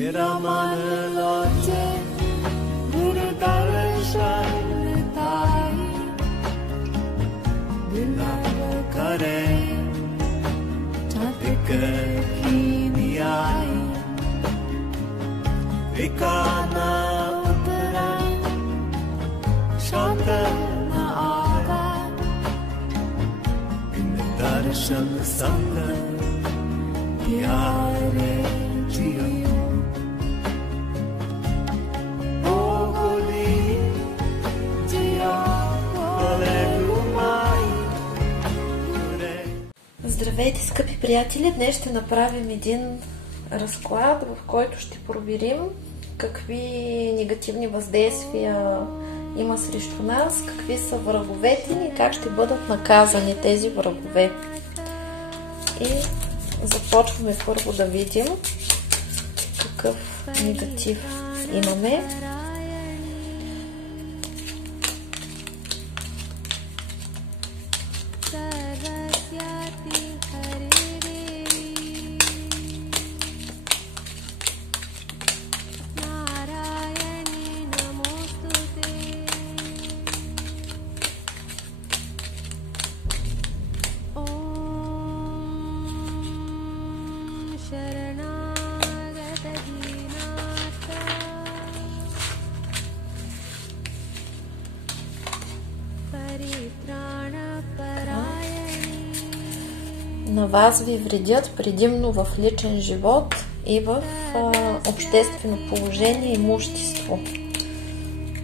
तेरा मन लाजे गुरु दर्शन ताई बिलाव करे चातिक की नियाई विकाना उतरा शांत न आगा बिन दर्शन संग प्यारे जियो Здравейте, скъпи приятели! Днес ще направим един разклад, в който ще проверим какви негативни въздействия има срещу нас, какви са враговете ни и как ще бъдат наказани тези врагове. И започваме първо да видим какъв негатив имаме. На вас ви вредят предимно в личен живот и в обществено положение, имущество.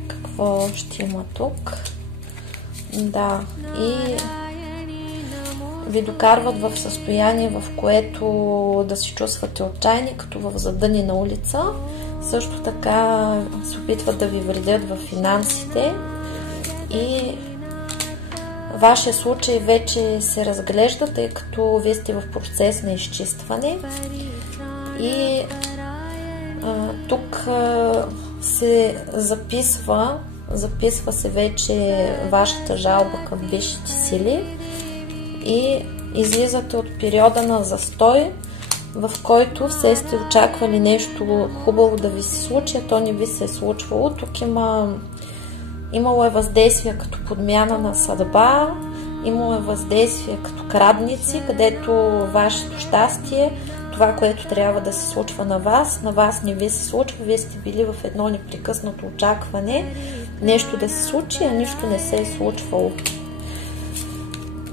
Какво ще има тук? Да, и ви докарват в състояние, в което да се чувствате отчаяни, като в задънена улица. Също така се опитват да ви вредят в финансите и вашия случай вече се разглежда, тъй като вие сте в процес на изчистване и тук се записва се вече вашата жалба към висшите сили и излизате от периода на застой, в който все сте очаквали нещо хубаво да ви се случи, а то не ви се е случвало. Тук имало е въздействие като подмяна на съдба, имало е въздействие като крадници, където вашето щастие, това, което трябва да се случва на вас не ви се случва, вие сте били в едно непрекъснато очакване нещо да се случи, а нищо не се е случвало.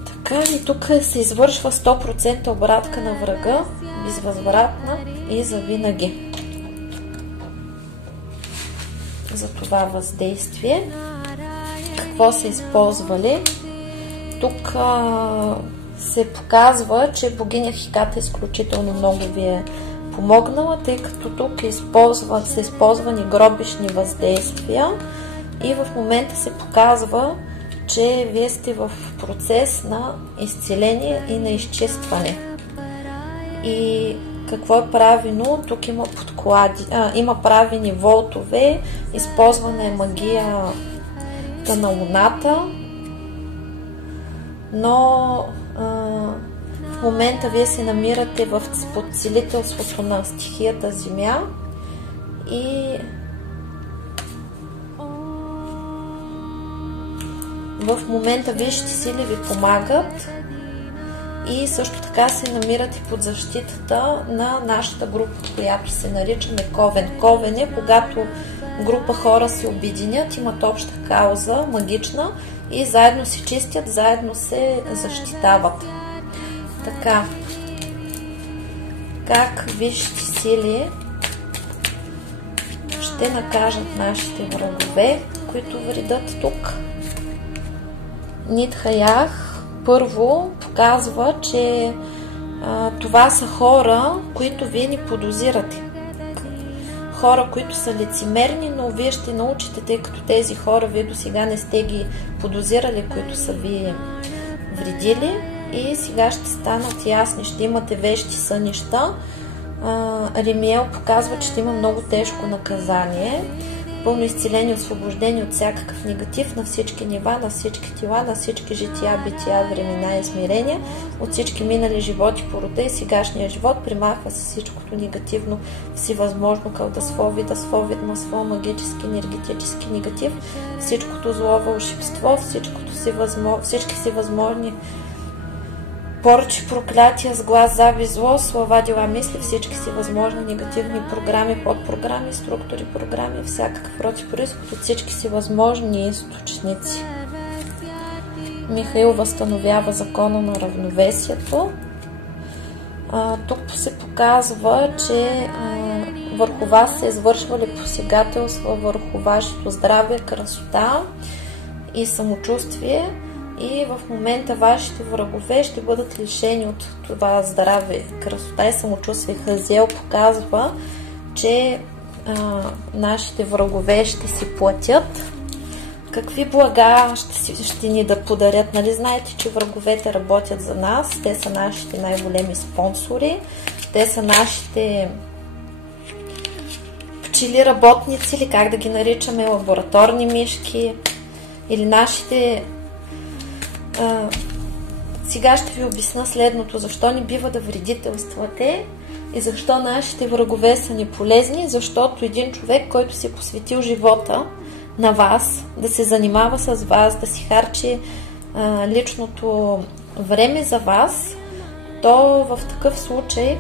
Така и тук се извършва 100% обратка на врага, безвъзвратна и завинаги. За това въздействие. Какво са използвали? Тук се показва, че богиня Хеката изключително много ви е помогнала, тъй като тук са използвани гробищни въздействия и в момента се показва, че вие сте в процес на изцеление и на изчистване. И какво е правено? Тук има подклади, има правени волтове, използвана е магията на луната, но в момента вие се намирате под целителството на стихията Земя и в момента висшите сили ви помагат и също така се намирате под защитата на нашата група, която се наричаме Ковен. Ковен е когато група хора се обединят, имат обща кауза, магична и заедно се чистят, заедно се защитават. Така, как висшите сили ще накажат нашите врагове, които вредят тук? Нитхаях първо показва, че това са хора, които вие не подозирате. Хора, които са лицемерни, но вие ще научите, тъй като тези хора вие до сега не сте ги подозирали, които са ви вредили и сега ще станат ясни, ще имате вещи сънища. Ремиел показва, че ще има много тежко наказание. напълно изцелени, освобождени от всякакъв негатив на всички нива, на всички тела, на всички жития, бития, времена и измерения, от всички минали животи по рода и сегашния живот. Примахва се всичкото негативно, всевъзможно кълдъство, видмъство, магически, енергетически негатив, всичкото зло, вълшебство, всички всевъзможни поръчи, проклятия, сглаз, завист, зло, слова, дела, мисли, всички си възможни негативни програми, подпрограми, структури, програми, всякакъв род и произход от всички си възможни източници. Михаил възстановява закона на равновесието. Тук се показва, че върху вас се извършвали посегателства върху вашето здраве, красота и самочувствие. И в момента вашите врагове ще бъдат лишени от това здраве, красота и самочувствие. Хазиел показва, че нашите врагове ще си платят. Какви блага ще ни да подарят? Нали знаете, че враговете работят за нас. Те са нашите най-големи спонсори. Те са нашите пчели работници, или как да ги наричаме, лабораторни мишки, или нашите... Сега ще ви обясня следното. Защо не бива да вредителствате и защо нашите врагове са ни полезни. Защото един човек, който си посветил живота на вас, да се занимава с вас, да си харчи личното време за вас, то в такъв случай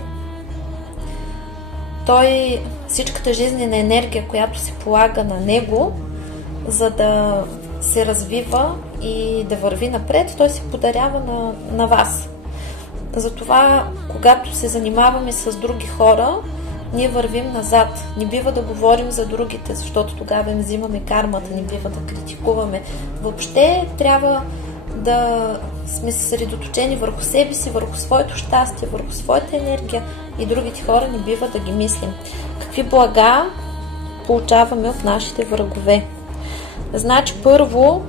той всичката жизнена енергия, която се полага на него, за да се развива и да върви напред, той се подарява на вас. Затова, когато се занимаваме с други хора, ние вървим назад. Не бива да говорим за другите, защото тогава им взимаме кармата, не бива да критикуваме. Въобще трябва да сме съсредоточени върху себе си, върху своето щастие, върху своята енергия, и другите хора не бива да ги мислим. Какви блага получаваме от нашите врагове? Значи, първо,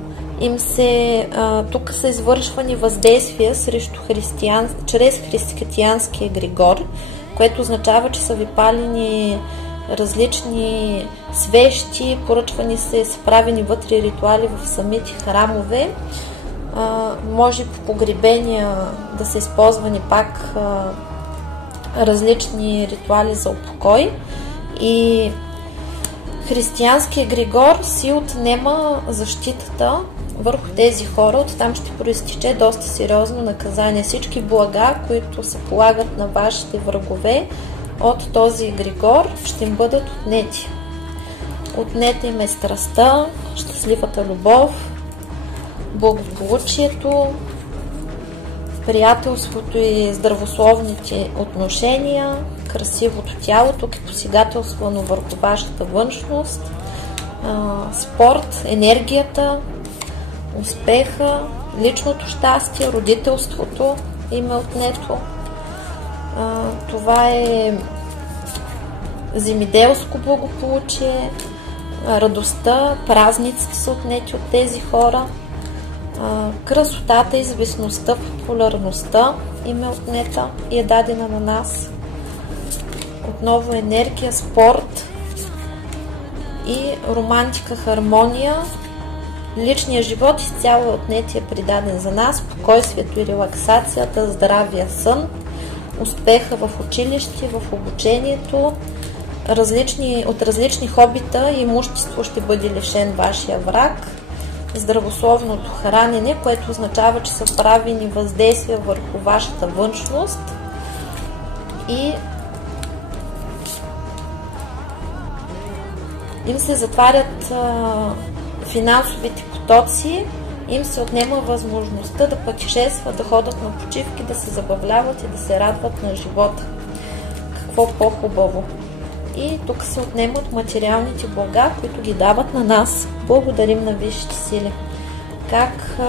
тук са извършвани въздействия чрез християнския егрегор, което означава, че са ви палени различни свещи, поръчвани са правени вътре ритуали в самите храмове. Може по погребения да са използвани пак различни ритуали за упокой. И християнски егрегор си отнема защитата върху тези хора. Оттам ще проистиче доста сериозно наказание. Всички блага, които се полагат на вашите врагове от този егрегор, ще им бъдат отнети. Отнета им е страстта, щастливата любов, благополучието, приятелството и здравословните отношения, красивото тяло. Тук е посегателствано върху вашата външност, спорт, енергията, успеха, личното щастие, родителството им е отнето. Това е земеделско благополучие, радостта, празниците са отнети от тези хора, красотата, известността, популярността им е отнета и е дадена на нас. Отново енергия, спорт и романтика, хармония. Личният живот изцяло е отнет и е придаден за нас. Спокойствието и релаксацията, здравия сън, успеха в училище, в обучението, от различни хобита и имущество ще бъде лишен вашия враг. Здравословното хранене, което означава, че са правени въздействия върху вашата външност и им се затварят финансовите потоци, им се отнема възможността да пътешестват, да ходят на почивки, да се забавляват и да се радват на живота. Какво по-хубаво! И тук се отнемат материалните блага, които ги дават на нас. Благодарим на висшите сили. Как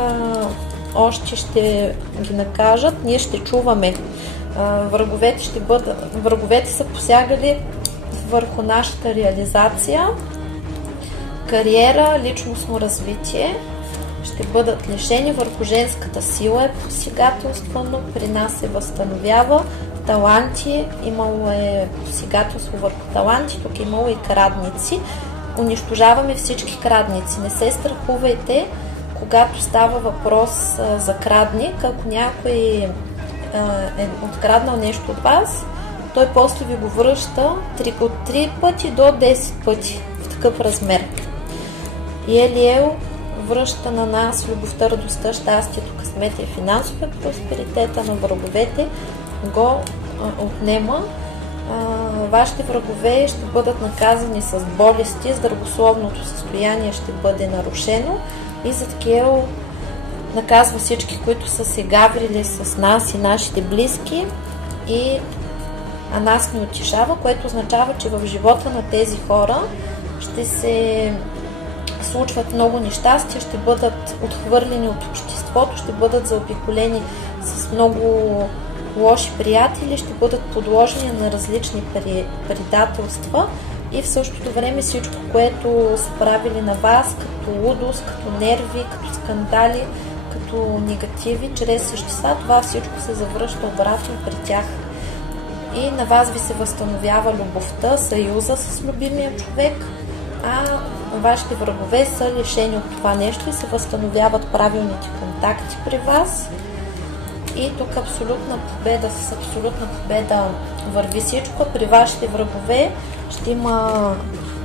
още ще ги накажат? Ние ще чуваме. Враговете са посягали върху нашата реализация, кариера, личностно развитие. Ще бъдат лишени. Върху женската сила е посегателствано, при нас се възстановява. Таланти, имало е посегателство върху таланти, тук имало и крадници. унищожаваме всички крадници. Не се страхувайте, когато става въпрос за крадник. Ако някой е откраднал нещо от вас, той после ви го връща от 3 пъти до 10 пъти в такъв размер. И Елиел връща на нас любовта, радостта, щастието, късмета и финансовия просперитета, на враговете го отнема. Вашите врагове ще бъдат наказани с болести, здравословното състояние ще бъде нарушено и Задкиел наказва всички, които са се гаврили с нас и нашите близки, а нас ни утешава, което означава, че в живота на тези хора ще се случват много нещастия, ще бъдат отхвърлени от обществото, ще бъдат заобиколени с много лоши приятели, ще бъдат подложени на различни предателства и в същото време всичко, което са правили на вас, като лудост, като нерви, като скандали, като негативи, чрез същества, това всичко се завръща обратно при тях. И на вас ви се възстановява любовта, съюза с любимия човек, а вашите врагове са лишени от това нещо и се възстановяват правилните контакти при вас. И тук абсолютна победа, с абсолютна победа върви всичко. При вашите врагове ще има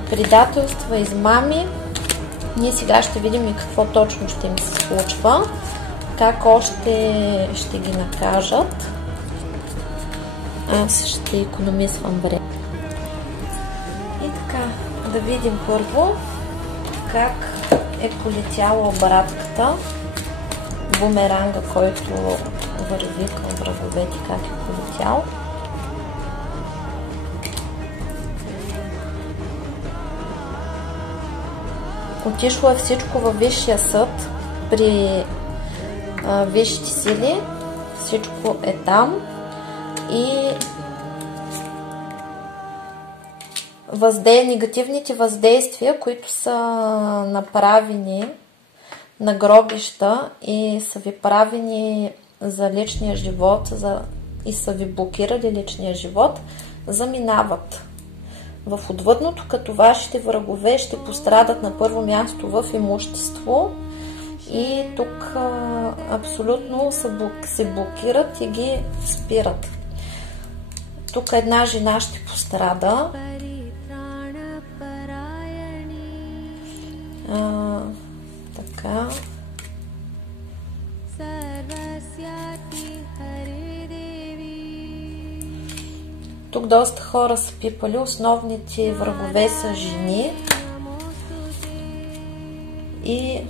предателства, измами. Ние сега ще видим и какво точно ще им се случва, как още ще ги накажат. Аз ще икономисвам време. И така, да видим първо как е полетяла обратката, бумеранга, който върви към враговете, как е полетял. Отишло е всичко във Висшия съд при висшите сили. Всичко е там и негативните въздействия, които са направени на гробища и са ви правени за личния живот и са ви блокирали личния живот, заминават в отвъдното, като вашите врагове ще пострадат на първо място в имущество и тук абсолютно се блокират и ги спират. Тук една жена ще пострада. Така. Тук доста хора са пипали. Основните врагове са жени. И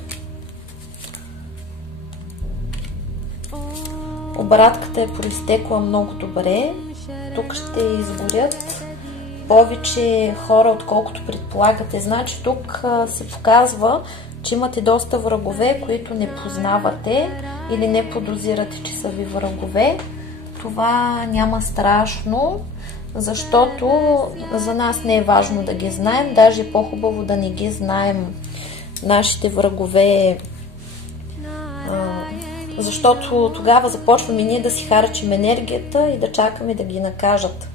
обратката е произтекла много добре. Тук ще изгорят повече хора, отколкото предполагате. Значи тук се показва, че имате доста врагове, които не познавате или не подозирате, че са ви врагове. Това няма страшно, защото за нас не е важно да ги знаем, даже е по-хубаво да не ги знаем нашите врагове, защото тогава започваме ние да си харчим енергията и да чакаме да ги накажат.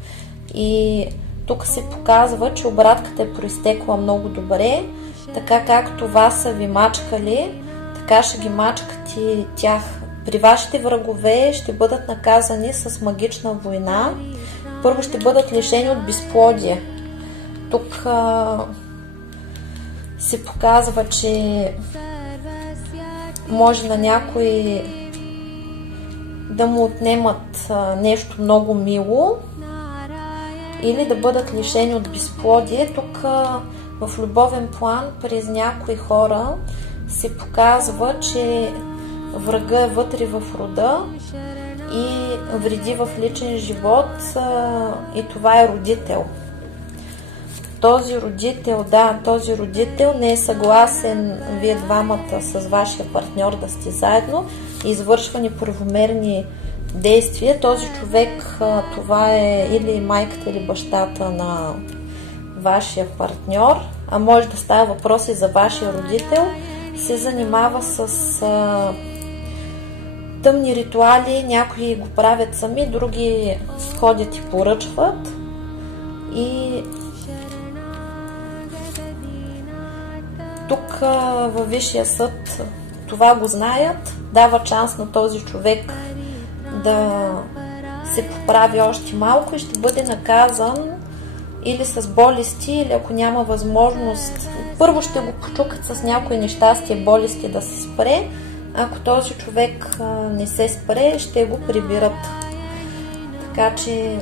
И тук се показва, че обратката е произтекла много добре, така както вас са ви мачкали, така ще ги мачкат и тях. При вашите врагове ще бъдат наказани с магична война. Първо ще бъдат лишени от безплодие. Тук се показва, че може на някой да му отнемат нещо много мило или да бъдат лишени от безплодие. Тук в любовен план през някои хора се показва, че врага е вътре в рода и вреди в личен живот и това е родител. Този родител не е съгласен вие двамата с вашия партньор да сте заедно и извършва неправомерни действия. Този човек, това е или майката или бащата на вашия партньор, а може да става въпрос и за вашия родител, се занимава с тъмни ритуали, някои го правят сами, други ходят и поръчват. И тук във Висшия съд това го знаят, дава шанс на този човек да се поправи още малко и ще бъде наказан или с болести, или ако няма възможност. Първо ще го почукат с някои нещастия, болести да се спре. Ако този човек не се спре, ще го прибират. Така че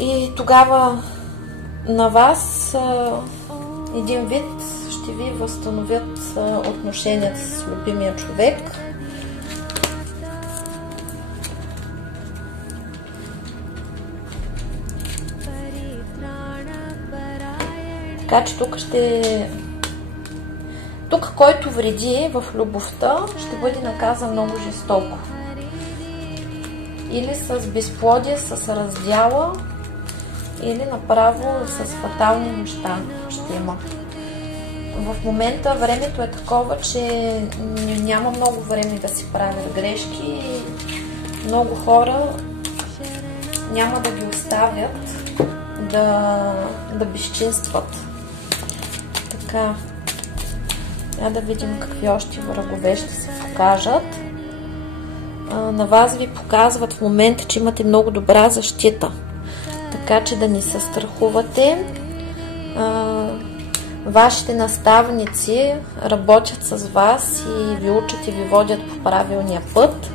и тогава на вас един вид ще ви възстановят отношенията с любимия човек. Така че тук който вреди в любовта, ще бъде наказан много жестоко. Или с безплодие, с раздяла, или направо с фатални неща ще има. В момента времето е такова, че няма много време да се правят грешки и много хора няма да ги оставят да безчинстват. Така, да видим какви още врагове ще се покажат. На вас ви показват в момента, че имате много добра защита. Така че да не се страхувате. Вашите наставници работят с вас и ви учат и ви водят по правилния път.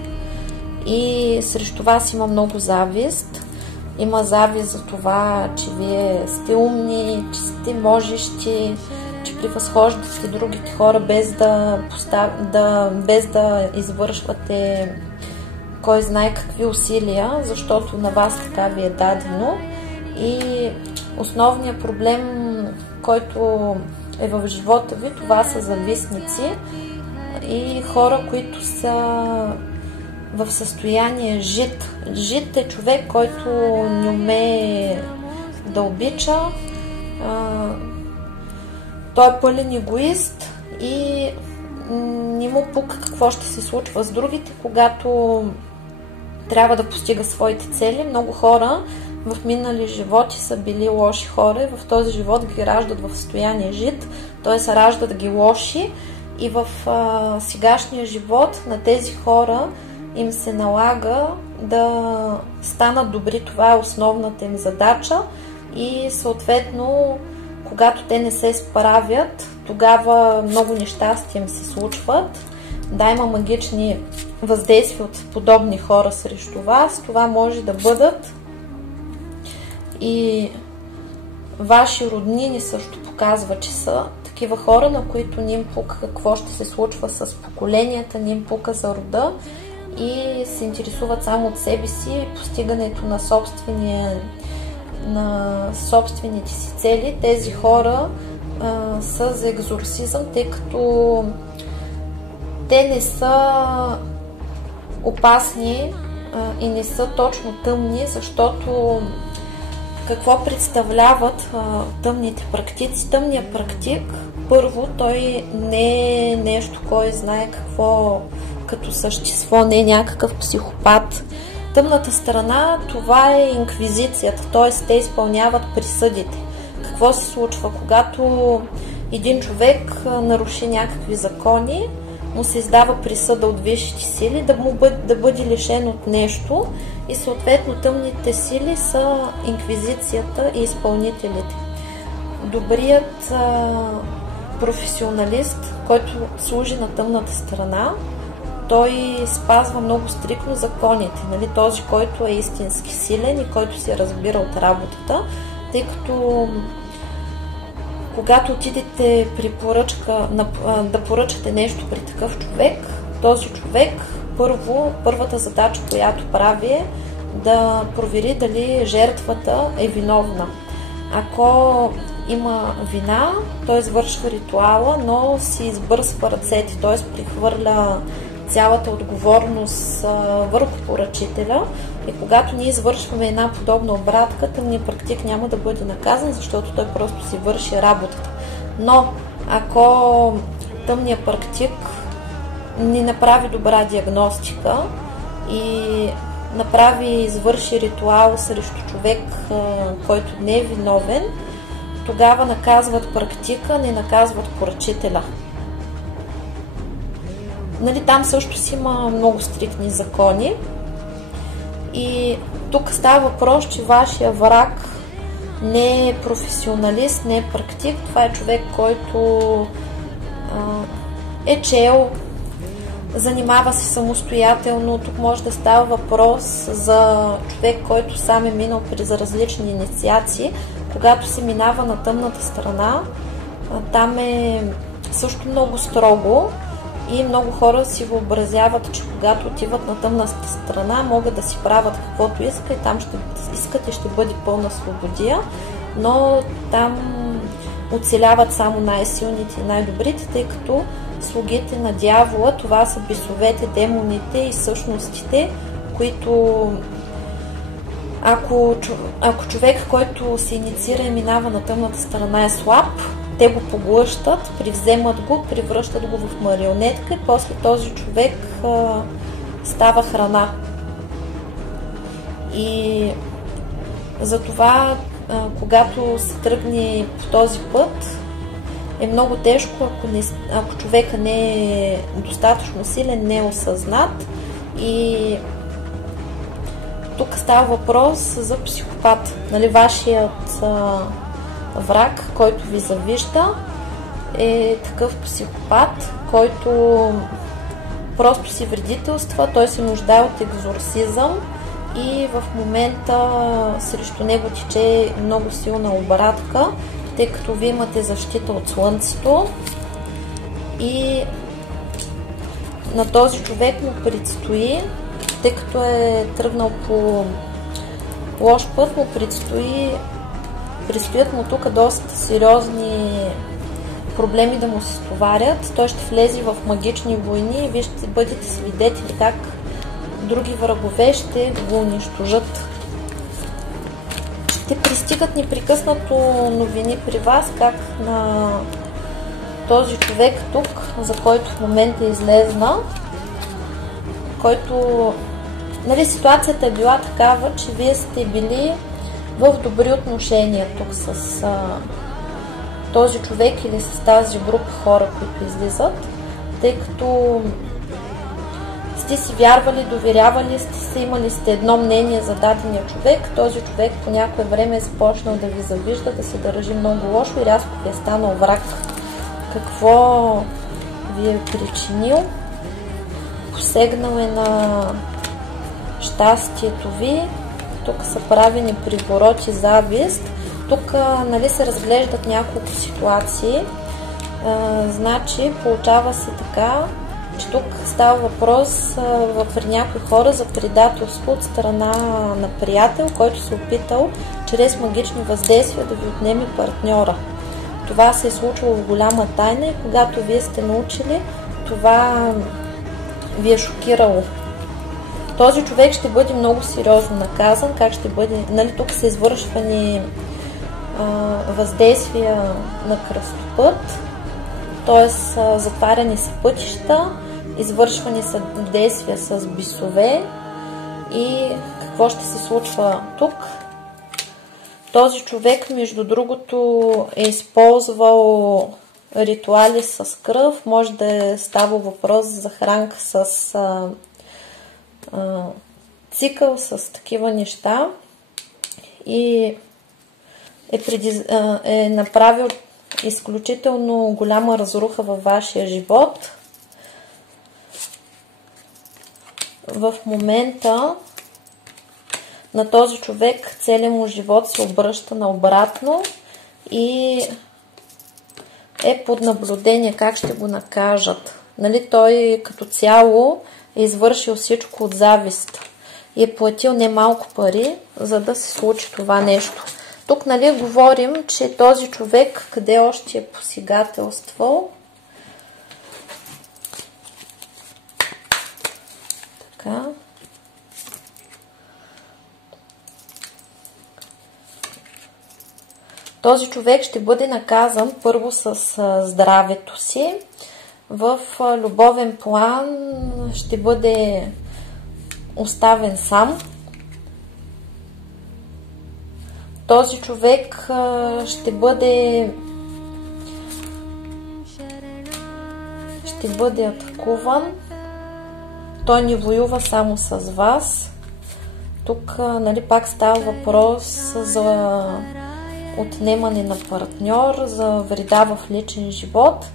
И срещу вас има много завист. Има завист за това, че вие сте умни, че сте можещи, че превъзхождате другите хора без да извършвате кой знае какви усилия, защото на вас така ви е дадено. И основният проблем, който е в живота ви, това са завистници и хора, които са в състояние жит. Жит е човек, който не умее да обича. Той е пълен егоист и не му пука какво ще се случва с другите, когато трябва да постига своите цели. Много хора в минали животи са били лоши хора и в този живот ги раждат в състояние жит, т.е. раждат ги лоши и в сегашния живот на тези хора им се налага да станат добри. Това е основната им задача и съответно, когато те не се справят, тогава много нещастия им се случват. Да, има магични въздействия от подобни хора срещу вас. Това може да бъдат и ваши роднини, също показва, че са такива хора, на които не им пука какво ще се случва с поколенията, не им пука за рода и се интересуват само от себе си и постигането на собствените си цели. Тези хора са за екзорсизъм, тъй като те не са опасни и не са точно тъмни, защото какво представляват тъмните практици? Тъмният практик, първо, той не е нещо, кой знае какво като същество, не е някакъв психопат. Тъмната страна, това е инквизицията, т.е. те изпълняват присъдите. Какво се случва? Когато един човек наруши някакви закони, му се издава присъда от висшите сили да бъде лишен от нещо и съответно тъмните сили са инквизицията и изпълнителите. Добрият професионалист, който служи на тъмната страна, той спазва много стриктно законите. Нали? Този, който е истински силен и който се разбира от работата, тъй като когато отидете при да поръчате нещо при такъв човек, този човек първата задача, която прави е да провери дали жертвата е виновна. Ако има вина, той извършва ритуала, но си избърсва ръцете, т.е. прихвърля цялата отговорност върху поръчителя и когато ние извършваме една подобна обратка, тъмният практик няма да бъде наказан, защото той просто си върши работата. Но ако тъмният практик не направи добра диагностика и извърши ритуал срещу човек, който не е виновен, тогава наказват практика, не наказват поръчителя. Нали, там също си има много стриктни закони. И тук става въпрос, че вашия враг не е професионалист, не е практик. Това е човек, който е чел, занимава се самостоятелно. Тук може да става въпрос за човек, който сам е минал през различни инициации. Когато се минава на тъмната страна, там е също много строго и много хора си въобразяват, че когато отиват на тъмната страна, могат да си правят каквото искат и там ще искат и ще бъде пълна свободия, но там оцеляват само най-силните и най-добрите, тъй като слугите на дявола, това са бесовете, демоните и същностите, които ако човек, който се инициира и минава на тъмната страна е слаб, те го поглъщат, привземат го, превръщат го в марионетка и после този човек става храна. И затова, когато се тръгне по този път, е много тежко, ако човека не е достатъчно силен, не е осъзнат. И тук става въпрос за психопат. Нали, вашият враг, който ви завижда, е такъв психопат, който просто си вредителства, той се нуждае от екзорсизъм и в момента срещу него тече много силна обратка, тъй като вие имате защита от слънцето и на този човек му предстои, тъй като е тръгнал по лош път, му предстоят му тук доста сериозни проблеми да му се стоварят. Той ще влезе в магични войни и вие ще бъдете свидетели как други врагове ще го унищожат. Ще пристигат непрекъснато новини при вас, как на този човек тук, за който в момента е излезна, който, нали, ситуацията е била такава, че вие сте били в добри отношения тук с този човек или с тази група хора, които излизат, тъй като сте си вярвали, доверявали сте се, имали сте едно мнение за дадения човек. Този човек по някое време е започнал да ви завижда, да се държи много лошо и рязко ви е станал враг. Какво ви е причинил? Посегнал е на щастието ви. Тук са правени привороти, завист. Тук, нали, се разглеждат няколко ситуации. Значи, получава се така, че тук става въпрос при някои хора за предателство от страна на приятел, който се опитал чрез магични въздействия да ви отнеме партньора. Това се е случило в голяма тайна и когато вие сте научили, това ви е шокирало. Този човек ще бъде много сериозно наказан. Как ще бъде? Нали, тук са извършвани въздействия на кръстопът, т.е. затваряни са пътища, извършвани са действия с бисове. И какво ще се случва тук? Този човек, между другото, е използвал ритуали с кръв, може да е ставал въпрос за хранка с цикъл, с такива неща и е направил изключително голяма разруха във вашия живот. В момента на този човек целият му живот се обръща наобратно и е под наблюдение как ще го накажат. Нали, той като цяло е извършил всичко от завист и е платил немалко пари, за да се случи това нещо. Тук, нали, говорим, че този човек къде още е посегателствал. Така. Този човек ще бъде наказан първо с здравето си. В любовен план ще бъде оставен сам. този човек ще бъде атакуван. Той не воюва само с вас. Тук, нали, пак става въпрос за отнемане на партньор, за вреда в личен живот.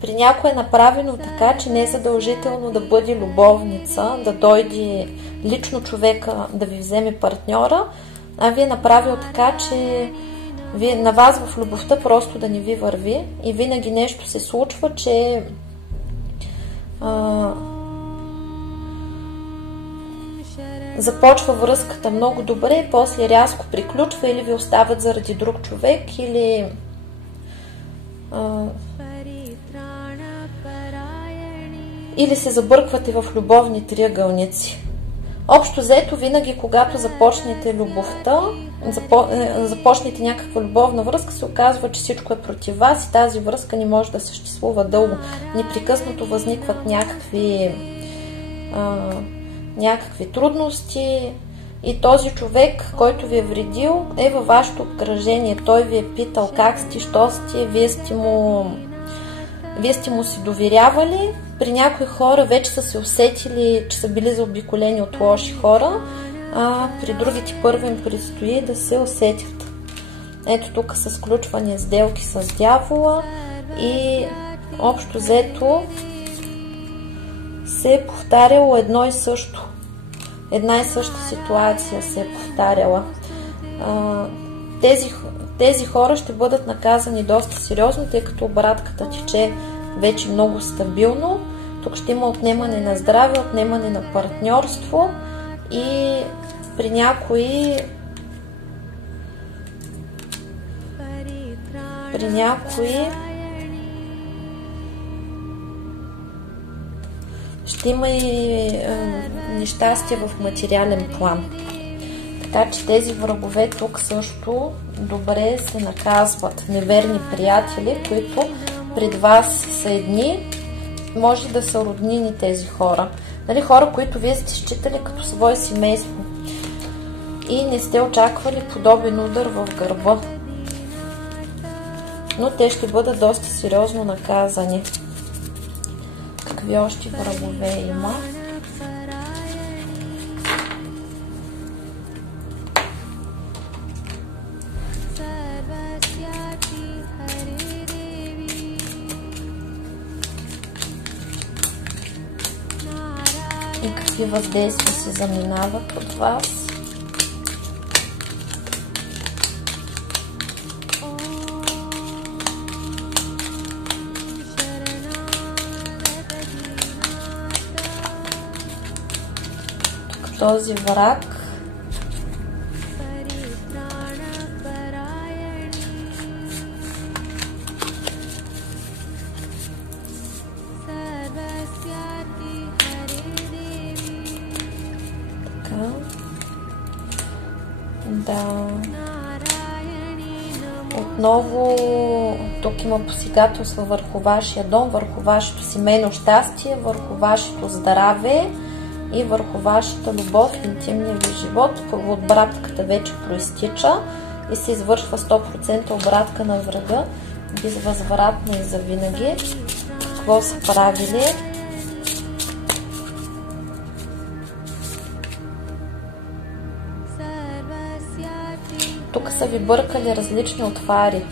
При някой е направено така, че не е задължително да бъде любовница, да дойде лично човека да ви вземе партньора, а ви е направил така, че на вас в любовта просто да не ви върви и винаги нещо се случва, че започва връзката много добре, после рязко приключва или ви оставят заради друг човек, или се забърквате в любовни триъгълници. Общо взето, винаги когато започнете любовта, започнете някаква любовна връзка, се оказва, че всичко е против вас и тази връзка не може да съществува дълго. Непрекъснато възникват някакви трудности и този човек, който ви е вредил, е във вашето обкръжение. Той ви е питал как сте, що сте, вие сте му си доверявали. При някои хора вече са се усетили, че са били заобиколени от лоши хора, а при другите първо им предстои да се усетят. Ето тук са сключвани сделки с дявола и общо взето се е повтаряло едно и също. Една и съща ситуация се е повтаряла. Тези хора ще бъдат наказани доста сериозно, тъй като обратката тече вече много стабилно. Тук ще има отнемане на здраве, отнемане на партньорство и при някои ще има и нещастие в материален план. Така че тези врагове тук също добре се наказват. Неверни приятели, които пред вас са едни, може да са роднини тези хора. Нали, хора, които вие сте считали като свое семейство и не сте очаквали подобен удар в гърба. Но те ще бъдат доста сериозно наказани. Какви още врагове има? И какви въздействия се заминават от вас? Тук този враг отново тук има посегателство върху вашия дом, върху вашето семейно щастие, върху вашето здраве и върху вашата любов, интимния ви живот. Обратката вече проистича и се извършва 100% обратка на врага, безвъзвратна и завинаги. Какво са правили? Тук са ви бъркали различни отвари.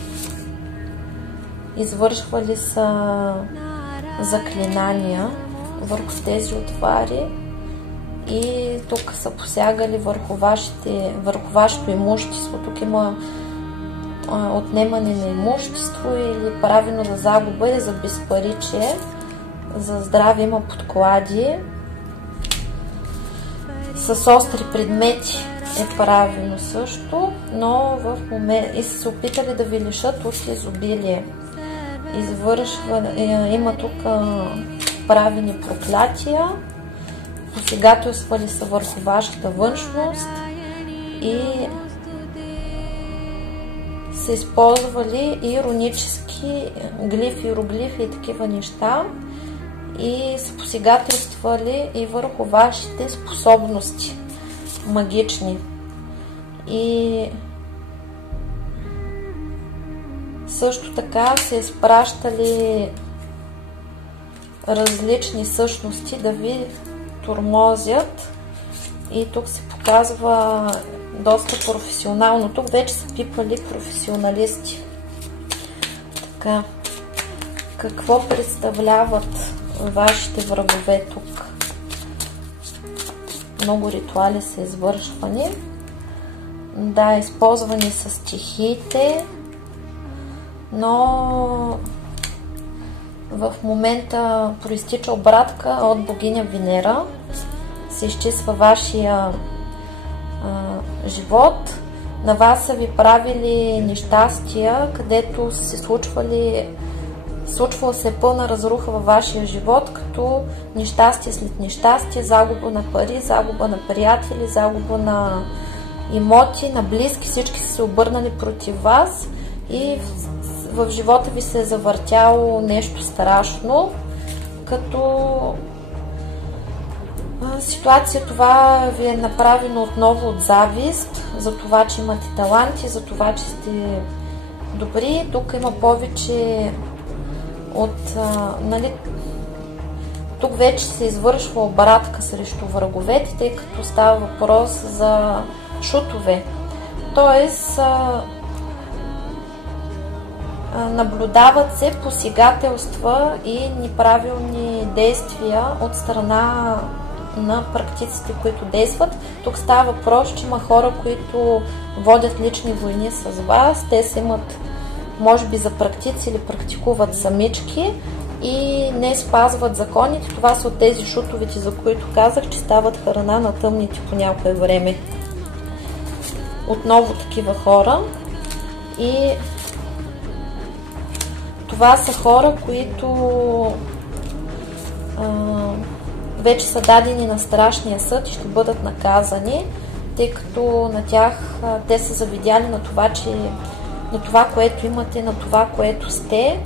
Извършвали са заклинания върху тези отвари и тук са посягали върху вашето имущество. Тук има отнемане на имущество или правено за загуба или за безпаричие. За здраве има подклади с остри предмети. Е правилно също, но в момента и са се опитали да ви лишат от изобилие. Има тук правени проклятия, посегателствали са върху вашата външност и са използвали иронически глифи, иероглифи и такива неща и са посегателствали и върху вашите способности магични. И Също така са изпращали различни същности да ви тормозят и тук се показва доста професионално. Тук вече са пипали професионалисти. Така, какво представляват вашите врагове тук? Много ритуали са извършвани. Да, използвани са стихиите, но в момента проистича обратка от богиня Венера. Се изчисва вашия живот. На вас са ви правили нещастия, където се случвала се пълна разруха във вашия живот, като нещастие след нещастие, загуба на пари, загуба на приятели, загуба на имоти, на близки. Всички са се обърнали против вас и в живота ви се е завъртяло нещо страшно, като ситуация това ви е направено отново от завист, за това, че имате таланти, за това, че сте добри. Тук има повече от... тук вече се извършва обратка срещу враговете, тъй като става въпрос за шутове. Тоест, наблюдават се посегателства и неправилни действия от страна на практиците, които действат. Тук става въпрос, че има хора, които водят лични войни с вас. Те се имат, може би, за практици или практикуват самички и не спазват законите. Това са от тези шутовете, за които казах, че стават храна на тъмните по някое време. Отново такива хора. И това са хора, които вече са дадени на страшния съд и ще бъдат наказани, тъй като на тях те са завидяли на това, на това, което имате, на това, което сте.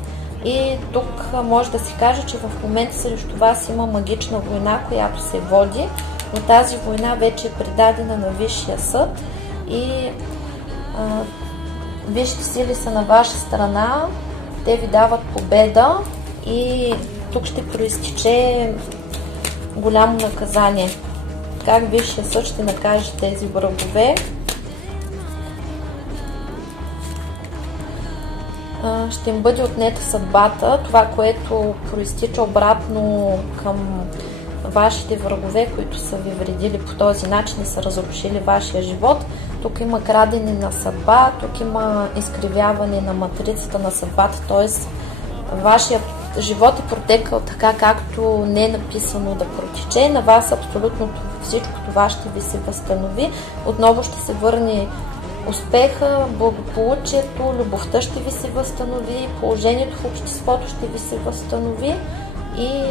И тук може да се каже, че в момента срещу вас има магична война, която се води, но тази война вече е предадена на Висшия съд и висшите сили са на ваша страна. Те ви дават победа и тук ще проистиче голямо наказание. Как Висшия съд ще накаже тези врагове? Ще им бъде отнета съдбата, това, което проистича обратно към вашите врагове, които са ви вредили по този начин и са разрушили вашия живот. Тук има крадене на съдба, тук има изкривяване на матрицата на съдбата, т.е. вашият живот е протекал така, както не е написано да протече. На вас абсолютно всичко това ще ви се възстанови. Отново ще се върне успеха, благополучието, любовта ще ви се възстанови, положението в обществото ще ви се възстанови и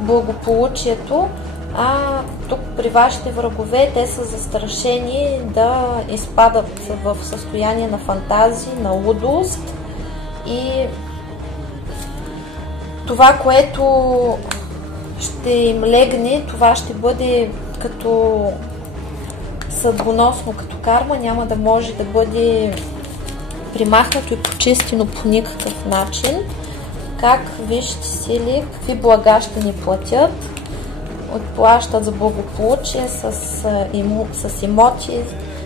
благополучието. А тук при вашите врагове те са застрашени да изпадат в състояние на фантазии, на лудост и това, което ще им легне, това ще бъде като съдбоносно, като карма, няма да може да бъде примахнато и почистено по никакъв начин. Как висшите сили, какви блага ще ни платят? Отплащат за благополучие с имоти,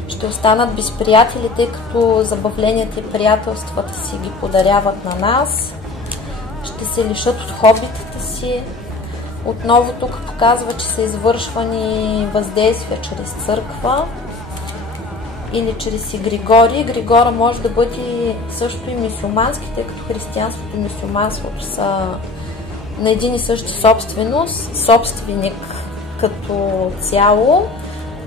ще останат без приятели, тъй като забавленията и приятелствата си ги подаряват на нас. Ще се лишат от хобитата си. Отново тук показва, че са извършвани въздействия чрез църква или чрез игригори. Григора може да бъде също и мюсюлмански, тъй като християнството и мюсюлманството са на един и същи собственик като цяло.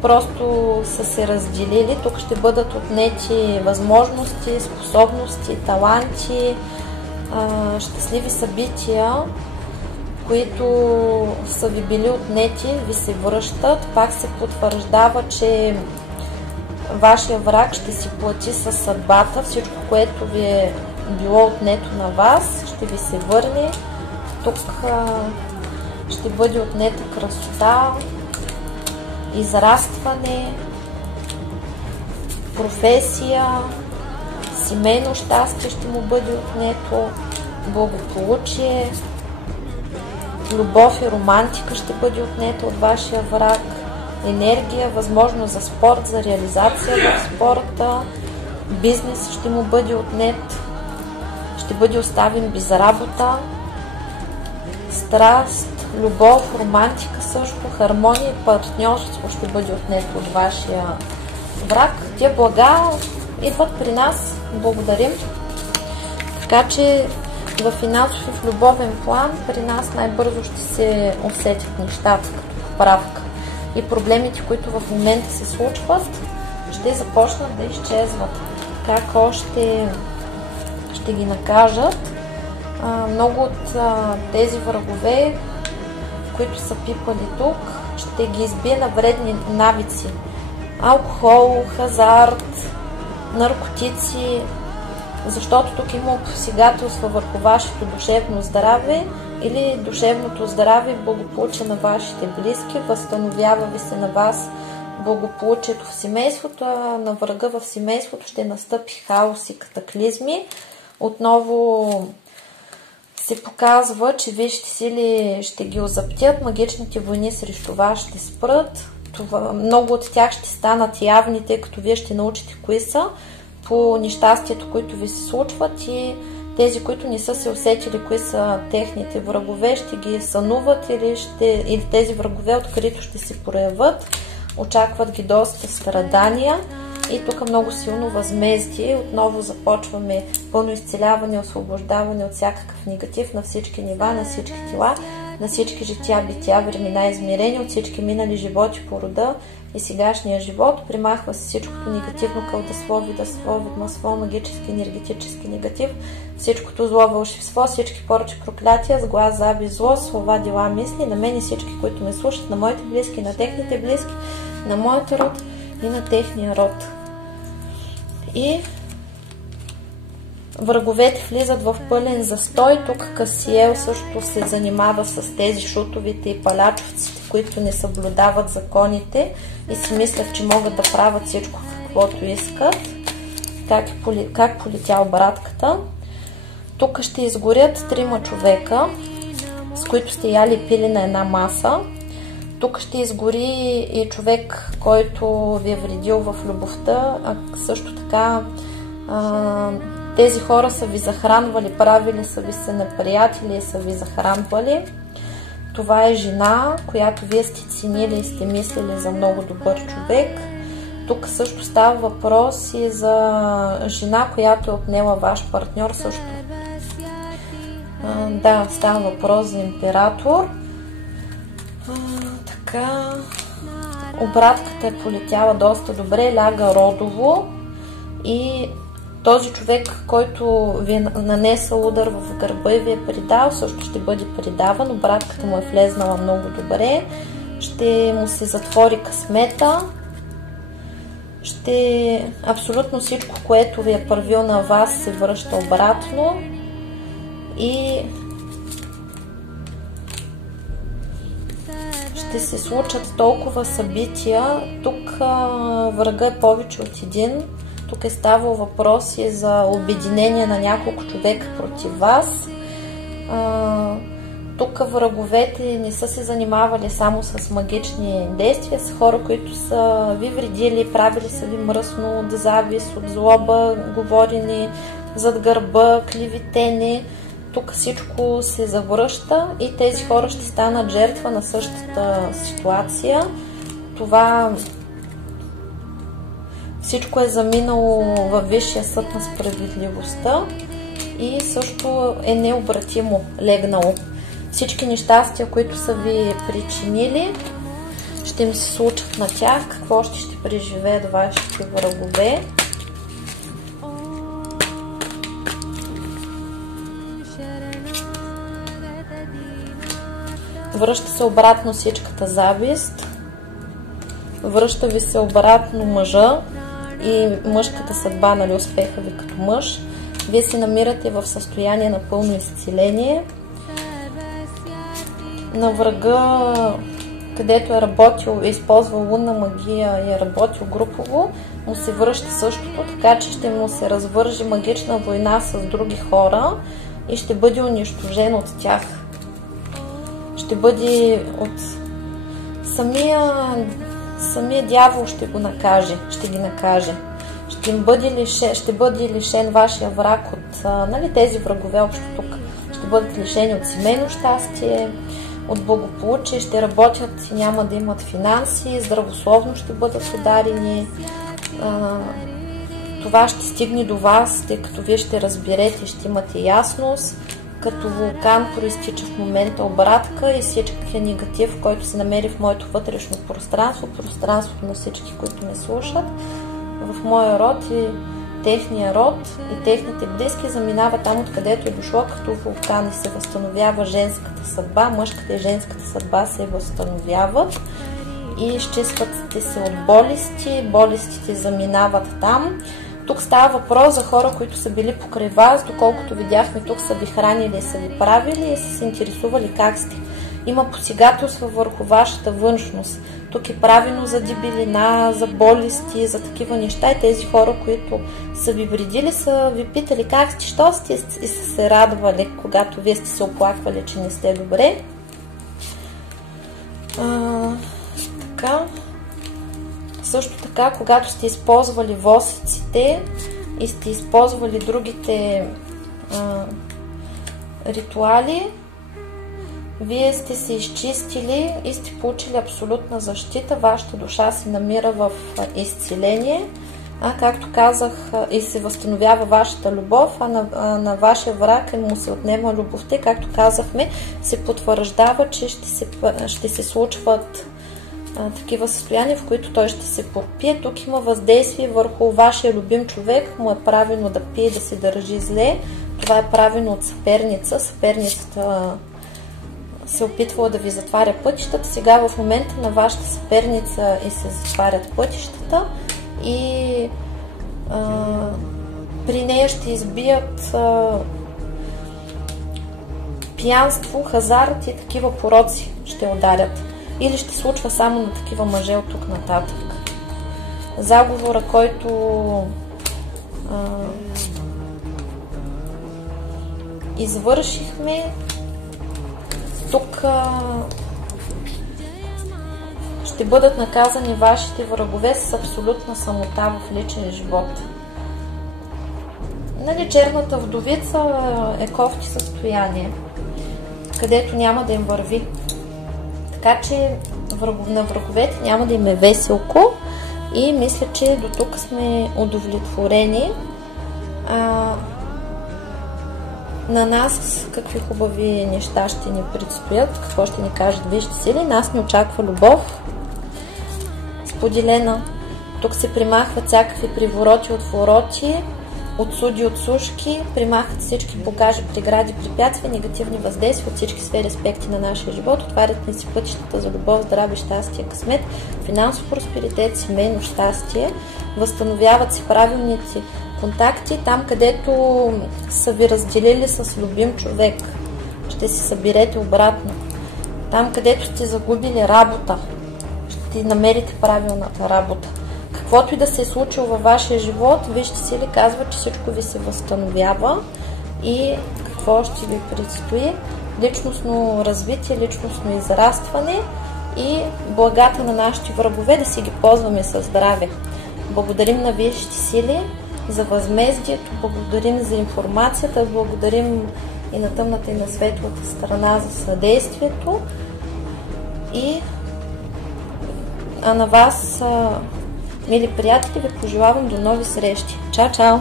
Просто са се разделили. Тук ще бъдат отнети възможности, способности, таланти, щастливи събития, които са ви били отнети, ви се връщат. Пак се потвърждава, че вашия враг ще си плати със съдбата. Всичко, което ви е било отнето на вас, ще ви се върне. Тук ще бъде отнета красота, израстване, професия, семейно щастие ще му бъде отнето, благополучие, любов и романтика ще бъде отнета от вашия враг, енергия, възможност за спорт, за реализация в спорта, бизнес ще му бъде отнет, ще бъде оставен без работа, страст, любов, романтика също, хармония и партньорство ще бъде отнето от вашия враг. Тия блага идват при нас, благодарим. Така че в финансов и в любовен план при нас най-бързо ще се усетят нещата като поправка. И проблемите, които в момента се случват, ще започнат да изчезват. Как още ще ги накажат? Много от тези врагове, които са пипали тук, ще ги избие на вредни навици. Алкохол, хазарт, наркотици, защото тук има посегателства върху вашето душевно здраве или душевното здраве и благополучие на вашите близки, възстановява ви се на вас благополучието в семейството, а на врага в семейството ще настъпи хаос и катаклизми. Отново се показва, че висшите сили ще ги озаптят, магичните войни срещу вас ще спрат. Много от тях ще станат явни, тъй като вие ще научите кои са по нещастието, които ви се случват, и тези, които не са се усетили кои са техните врагове, ще ги сънуват или тези врагове открито ще се проявят. Очакват ги доста страдания и тук много силно възмездие. Отново започваме пълно изцеляване, освобождаване от всякакъв негатив на всички нива, на всички тела, на всички жития, бития, времена, измерения, от всички минали животи по рода и сегашния живот. Примахва се всичкото негативно, кълдесло, видасло, видмасло, магически, енергетически негатив, всичкото зло, вълшебство, всички поръчи, проклятия, сглаз, завист, зло, слова, дела, мисли, на мен и всички, които ме слушат, на моите близки, на техните близки, на моят род и на техния род. И враговете влизат в пълен застой. Тук Касиел също се занимава с тези шутовите и палячовците, които не съблюдават законите и си мислят, че могат да правят всичко каквото искат. Как полетя обратката. Тук ще изгорят 3 човека, с които сте яли и пили на една маса. Тук ще изгори и човек, който ви е вредил в любовта, а също така тези хора са ви захранвали, правили са ви се неприятели и са ви захранвали. Това е жена, която вие сте ценили и сте мислили за много добър човек. Тук също става въпрос и за жена, която е отнела ваш партньор също. Да, става въпрос за император. Така, обратката е полетяла доста добре, ляга родово и този човек, който ви е нанесъл удар в гърба и ви е предал, също ще бъде предаван. Обратката му е влезнала много добре, ще му се затвори късмета, абсолютно всичко, което ви е първил на вас, се връща обратно и ще се случат толкова събития. Тук врага е повече от един. Тук е ставал въпрос и за обединение на няколко човека против вас. Тук враговете не са се занимавали само с магични действия, с хора, които са ви вредили, правили са ви мръсно от завист, от злоба, говорени зад гърба, клеветени. Тук всичко се завръща и тези хора ще станат жертва на същата ситуация. Това всичко е заминало във Висшия съд на справедливостта и също е необратимо легнало. Всички нещастия, които са ви причинили, ще им се случат на тях. Какво ще преживеят вашите врагове? Връща се обратно всичката завист, връща ви се обратно мъжа и мъжката съдба, нали, успеха ви като мъж. Вие се намирате в състояние на пълно изцеление. На врага, където е работил, е използвал лунна магия и е работил групово, му се връща същото, така че ще му се развържи магична война с други хора и ще бъде унищожен от тях. Ще бъде от самия дявол ще го накаже, ще ги накаже. Ще бъде лишен вашия враг от тези врагове общо тук. Ще бъдат лишени от семейно щастие, от благополучие, ще работят и няма да имат финанси, здравословно ще бъдат ударени. Това ще стигне до вас, тъй като вие ще разберете, ще имате ясност. Като вулкан проистича в момента обратка и всичкия негатив, който се намери в моето вътрешно пространство, пространството на всички, които ме слушат, в моя род и техния род и техните близки заминава там, откъдето е дошло като вулкан и се възстановява женската съдба, мъжката и женската съдба се възстановяват и изчистват се от болести, болестите заминават там. Тук става въпрос за хора, които са били покрай вас, доколкото видяхме тук са ви хранили и са ви правили и са се интересували как сте. Има посегателства върху вашата външност. Тук е правено за дебелина, за болести, за такива неща и тези хора, които са ви вредили, са ви питали как сте, що сте и са се радвали, когато вие сте се оплаквали, че не сте добре. Така. Също така, когато сте използвали восъците и сте използвали другите ритуали, вие сте се изчистили и сте получили абсолютна защита. Вашата душа се намира в изцеление, както казах, и се възстановява вашата любов, а на вашия враг му се отнема любовта. Както казахме, се потвърждава, че ще се случват такива състояния, в които той ще се попие. Тук има въздействие върху вашия любим човек, му е правено да пие, да се държи зле. Това е правено от съперница. Съперницата се опитвала да ви затваря пътищата. Сега в момента на вашата съперница и се затварят пътищата и при нея ще избият пиянство, хазарт и такива пороци ще ударят. Или ще случва само на такива мъже от тук нататък. Заговора, който извършихме, тук ще бъдат наказани вашите врагове с абсолютна самота в личен живот. Черната вдовица е кофти състояние, където няма да им върви. Така че на враговете няма да им е веселко и мисля, че до тук сме удовлетворени. На нас какви хубави неща ще ни предстоят, какво ще ни кажат висшите сили. Нас ни очаква любов споделена. Тук се примахват всякакви привороти, отвороти, отсуди, отсушки, примахват всички блокажи, прегради, препятствия, негативни въздействия от всички сфери, аспекти на нашия живот, отварят ни си пътищата за любов, здраве, щастие, късмет, финансов просперитет, семейно щастие, възстановяват си правилните контакти там, където са ви разделили с любим човек. Ще се съберете обратно. Там, където сте загубили работа, ще намерите правилната работа. Каквото и да се е случило във вашия живот, вижте сили казва, че всичко ви се възстановява и какво ще ви предстои. Личностно развитие, личностно израстване и благата на нашите врагове да си ги ползваме със здраве. Благодарим на висшите сили за възмездието, благодарим за информацията, благодарим и на тъмната и на светлата страна за съдействието а на вас, мили приятели, ви пожелавам до нови срещи. Чао, чао!